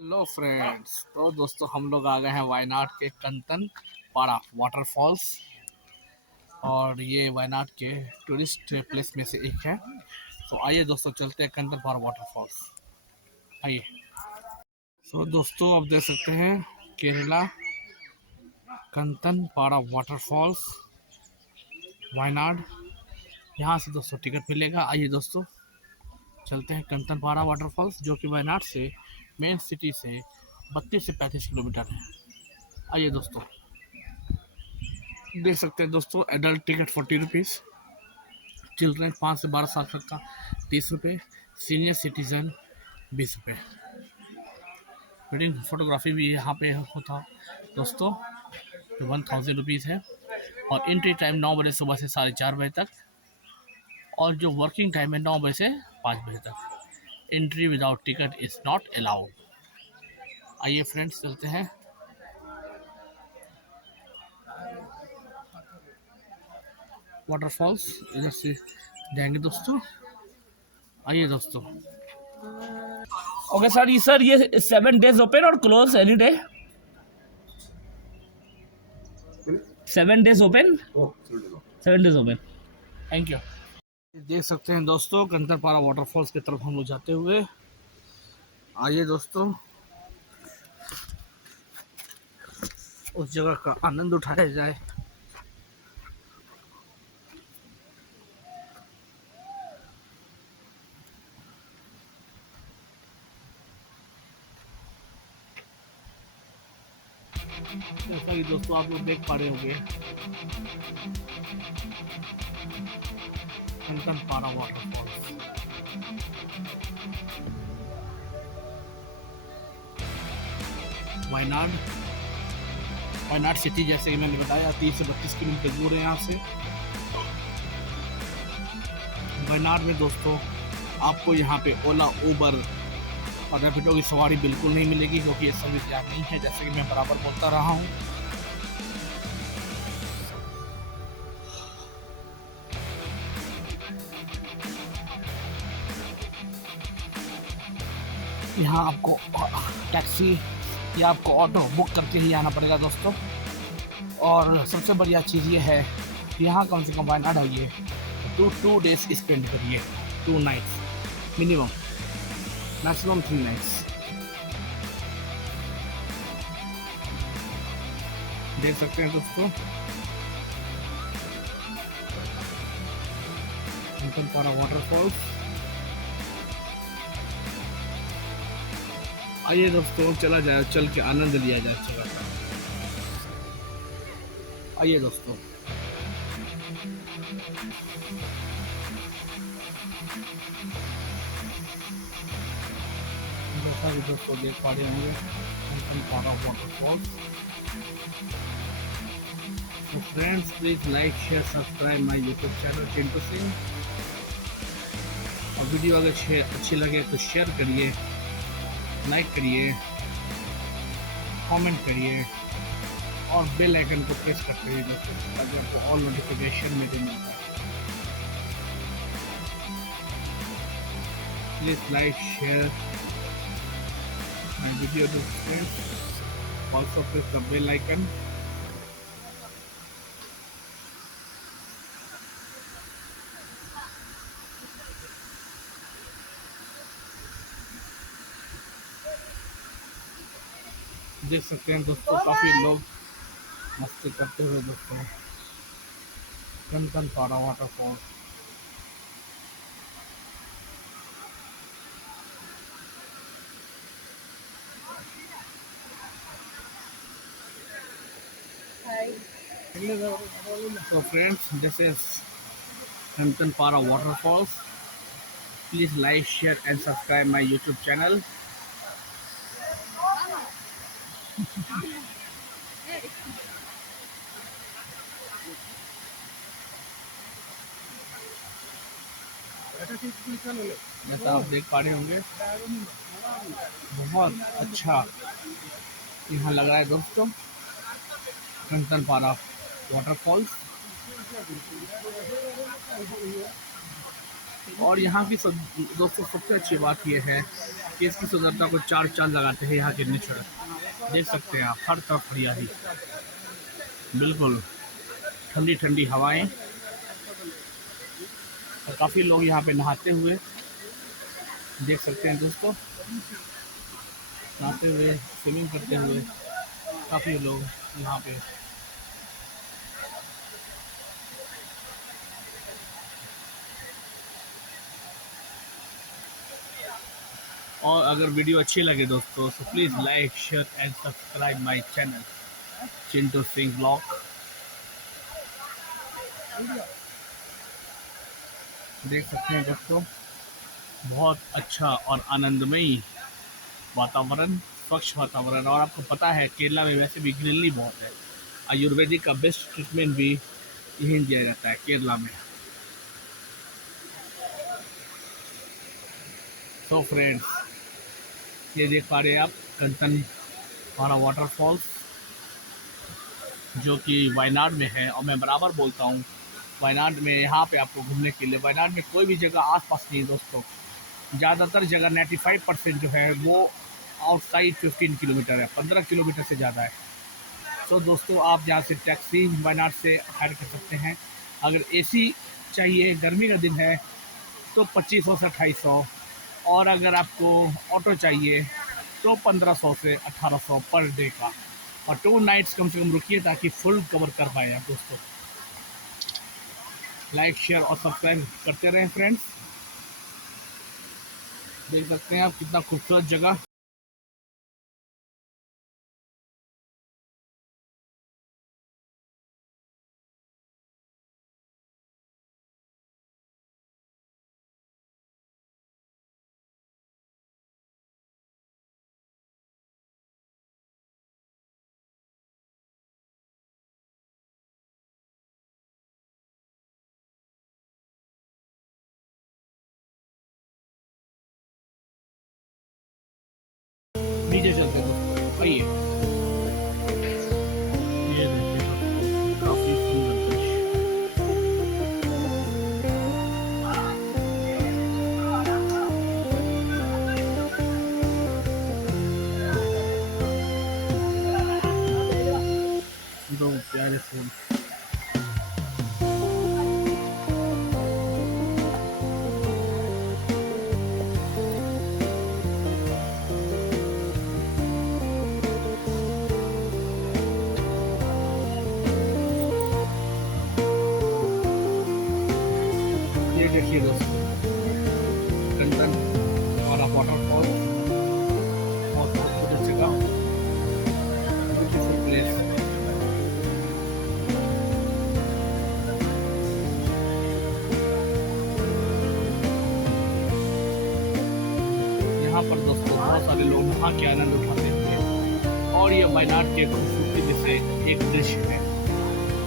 Hello friends. तो दोस्तों हम लोग आ गए हैं वायनाड के कंतनपाड़ा वाटरफॉल्स और ये वायनाड के टूरिस्ट प्लेस में से एक है। तो आइए दोस्तों चलते हैं कंतनपाड़ा वाटरफॉल्स। आइए। दोस्तों आप देख सकते हैं केरला कंतनपाड़ा वाटरफॉल्स वायनाड। यहाँ से दोस्तों टिकट मिलेगा। आइए दोस्तों चलते हैं कंतनपाड़ा वाटरफॉल्स जो कि वायनाड से मेन सिटी से 32 से 35 किलोमीटर है। आइए दोस्तों देख सकते हैं दोस्तों एडल्ट टिकट 40 रुपीज़, चिल्ड्रेन 5 से 12 साल तक का 30 रुपये, सीनियर सिटीजन 20 रुपये। वेडिंग फोटोग्राफी भी यहाँ पे होता दोस्तों, जो 1000 रुपीज़ है। और एंट्री टाइम 9 बजे सुबह से 4:30 बजे तक, और जो वर्किंग टाइम है 9 बजे से 5 बजे तक। Entry without ticket is not allowed. आइए फ्रेंड्स चलते हैं। वाटरफॉल्स इधर से जाएंगे दोस्तों। आइए दोस्तों। ओके सर, ये 7 days ओपन और close any day? 7 days open, 7 days open. Thank you. देख सकते हैं दोस्तों कंतनपाड़ा वाटरफॉल्स की तरफ हम लोग जाते हुए। आइए दोस्तों उस जगह का आनंद उठाया जाए। जैसा कि दोस्तों आप लोग देख पा रहे होंगे कंतनपाड़ा वाटरफॉल्स। वायनाड वायनाड सिटी जैसे कि मैंने बताया 30 से 32 किलोमीटर दूर है यहाँ से। वायनाड में दोस्तों आपको यहाँ पे ओला, उबर और रैपिडो की सवारी बिल्कुल नहीं मिलेगी, क्योंकि ये सर्विस यहाँ नहीं है, जैसे कि मैं बराबर बोलता रहा हूँ। यहाँ आपको टैक्सी या आपको ऑटो बुक करके ही आना पड़ेगा दोस्तों। और सबसे बढ़िया चीज़ ये है कि यहाँ कम से कम वायनाड आइए तो 2 डेज स्पेंड करिए, 2 नाइट्स मिनिमम, मैक्सिमम 3 नाइट्स। देख सकते हैं दोस्तों कंतनपाड़ा वाटरफॉल्स। आइए दोस्तों चला जाए, चल के आनंद लिया जाए जगह का। आइए दोस्तों। जैसा कि दोस्तों देख पा रहे होंगे कंतनपाड़ा वाटरफॉल्स। तो friends please like share subscribe my YouTube channel Chintu Singh. और वीडियो अगर अच्छी लगे तो शेयर करिए, लाइक करिए, कमेंट करिए और बेल आइकन को प्रेस करते रहिए दोस्तों, ताकि आपको ऑल नोटिफिकेशन मेरे मिलता है। Please like share my video to friends, also press the bell icon. देख सकते हैं दोस्तों काफ़ी लोग मस्ती करते हुए दोस्तों कंतनपाड़ा waterfall. So friends, this is Kanthanpara Waterfalls. Please like, share and subscribe my YouTube channel. जैसा आप देख पा रहे होंगे बहुत अच्छा यहाँ लग रहा है दोस्तों कंतनपाड़ा वाटरफॉल्स। और यहाँ की दोस्तों सबसे अच्छी बात यह है कि इसकी सुंदरता को चार चांद लगाते हैं यहाँ के नेचर। देख सकते हैं आप, हर तरफ हरियाली, बिल्कुल ठंडी ठंडी हवाएं, और काफ़ी लोग यहाँ पे नहाते हुए देख सकते हैं दोस्तों, नहाते हुए, स्विमिंग करते हुए काफ़ी लोग यहाँ पे। और अगर वीडियो अच्छी लगे दोस्तों तो please like share and subscribe my channel Chintu Singh blog. देख सकते हैं दोस्तों, बहुत अच्छा और आनंदमयी वातावरण, स्वच्छ वातावरण। और आपको पता है केरला में वैसे भी ग्रीनरी बहुत है, आयुर्वेदिक का बेस्ट ट्रीटमेंट भी यहीं दिया जाता है केरला में। सो फ्रेंड्स, ये देख पा रहे हैं आप कंचनपारा वाटरफॉल्स, जो कि वायनाड में है। और मैं बराबर बोलता हूँ वायनाड में, यहाँ पे आपको घूमने के लिए वायनाड में कोई भी जगह आसपास नहीं है दोस्तों। ज़्यादातर जगह 95% जो है वो आउटसाइड 15 किलोमीटर है, 15 किलोमीटर से ज़्यादा है। तो दोस्तों आप यहाँ से टैक्सी वायनाड से हायर कर सकते हैं। अगर एसी चाहिए, गर्मी का दिन है, तो 2500 से 2800, और अगर आपको ऑटो चाहिए तो 1500 से 1800 पर डे का। और 2 नाइट्स कम से कम रुकिए ताकि फुल कवर कर पाए आप दोस्तों। लाइक शेयर और सब्सक्राइब करते रहें फ्रेंड्स। देख सकते हैं आप कितना खूबसूरत जगह। नीचे चलते दोस्तों, आइए। ये देखिए दोस्तों, काफी सुंदर दृश्य। दो प्यारे फूल। ये देखिए दोस्तों, कंचनपारा वाटरफॉल, बहुत खूबसूरत जगह, ब्यूटीफुल प्लेस। यहाँ पर दोस्तों बहुत सारे लोग नहा के आनंद उठाते हैं। और ये वायनाड के खूबसूरती में से एक दृश्य है,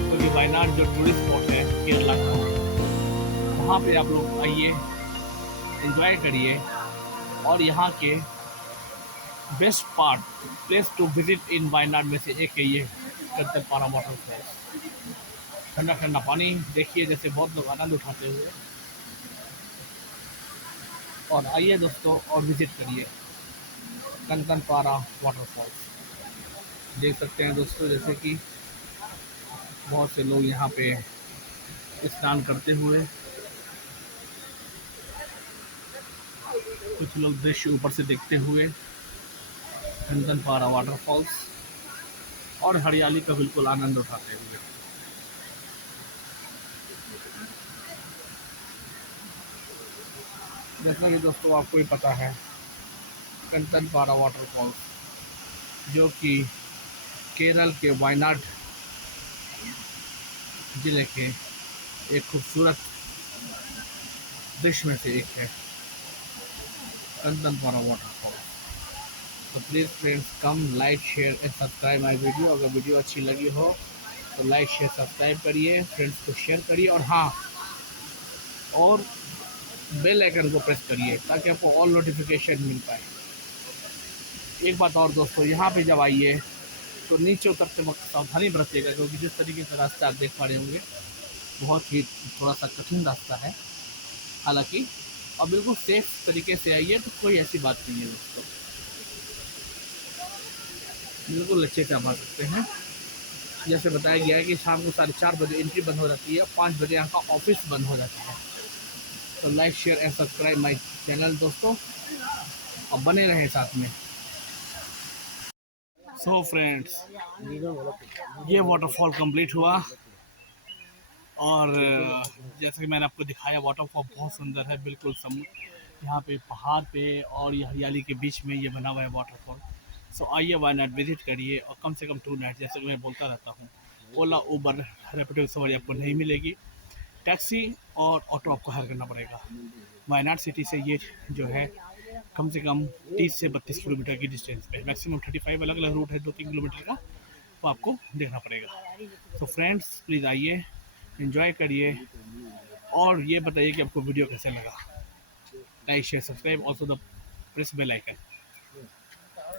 क्योंकि वायनाड जो टूरिस्ट स्पॉट है केरला का, वहाँ पे आप लोग आइए, एंजॉय करिए। और यहाँ के best part place to visit in Wayanad में से एक है ये कंचनपारा वाटरफॉल्स। ठंडा ठंडा पानी देखिए, जैसे बहुत लोग आनंद उठाते हुए। और आइए दोस्तों और विजिट करिए कंचनपारा वाटरफॉल्स। देख सकते हैं दोस्तों, जैसे कि बहुत से लोग यहाँ पे स्नान करते हुए, कुछ लोग दृश्य ऊपर से देखते हुए कंचनपारा वाटरफॉल्स और हरियाली का बिल्कुल आनंद उठाते हुए। जैसा कि दोस्तों आपको ही पता है, कंचनपारा वाटरफॉल्स जो कि केरल के वायनाड जिले के एक खूबसूरत दृश्य में से एक है, कंचनपारा वाटरफॉल्स। तो please friends come, like share and subscribe my video. अगर वीडियो अच्छी लगी हो तो लाइक शेयर सब्सक्राइब करिए, फ्रेंड्स को शेयर करिए, और हाँ, और बेल आइकन को प्रेस करिए ताकि आपको ऑल नोटिफिकेशन मिल पाए। एक बात और दोस्तों, यहाँ पे जब आइए तो नीचे उतरते वक्त सावधानी बरतिएगा, क्योंकि जिस तरीके का रास्ता आप देख पा रहे होंगे बहुत ही थोड़ा सा कठिन रास्ता है। हालांकि, और बिल्कुल सेफ तरीके से आइए, तो कोई ऐसी बात नहीं है दोस्तों, बिल्कुल अच्छे से आप आ सकते हैं। जैसे बताया गया है कि शाम को 4:30 बजे एंट्री बंद हो जाती है, 5 बजे यहाँ का ऑफिस बंद हो जाता है। तो like share and subscribe my channel दोस्तों, और बने रहे साथ में। सो फ्रेंड्स, ये वाटरफॉल कंप्लीट हुआ, और जैसे कि मैंने आपको दिखाया, वाटरफॉल बहुत सुंदर है, बिल्कुल यहाँ पे पहाड़ पे और ये हरियाली के बीच में ये बना हुआ है वाटरफॉल। सो आइए वायनाड विजिट करिए, और कम से कम 2 नाइट, जैसे कि मैं बोलता रहता हूँ, ओला उबर रेपिडो सवारी आपको नहीं मिलेगी, टैक्सी और ऑटो आपको हायर करना पड़ेगा। वायनाड सिटी से ये जो है कम से कम 30 से 32 किलोमीटर की डिस्टेंस पे, मैक्सिमम 35, अलग अलग रूट है 2-3 किलोमीटर का, वो आपको देखना पड़ेगा। तो फ्रेंड्स प्लीज़ आइए, एंजॉय करिए, और ये बताइए कि आपको वीडियो कैसे लगा। Like share subscribe, also the press bell icon.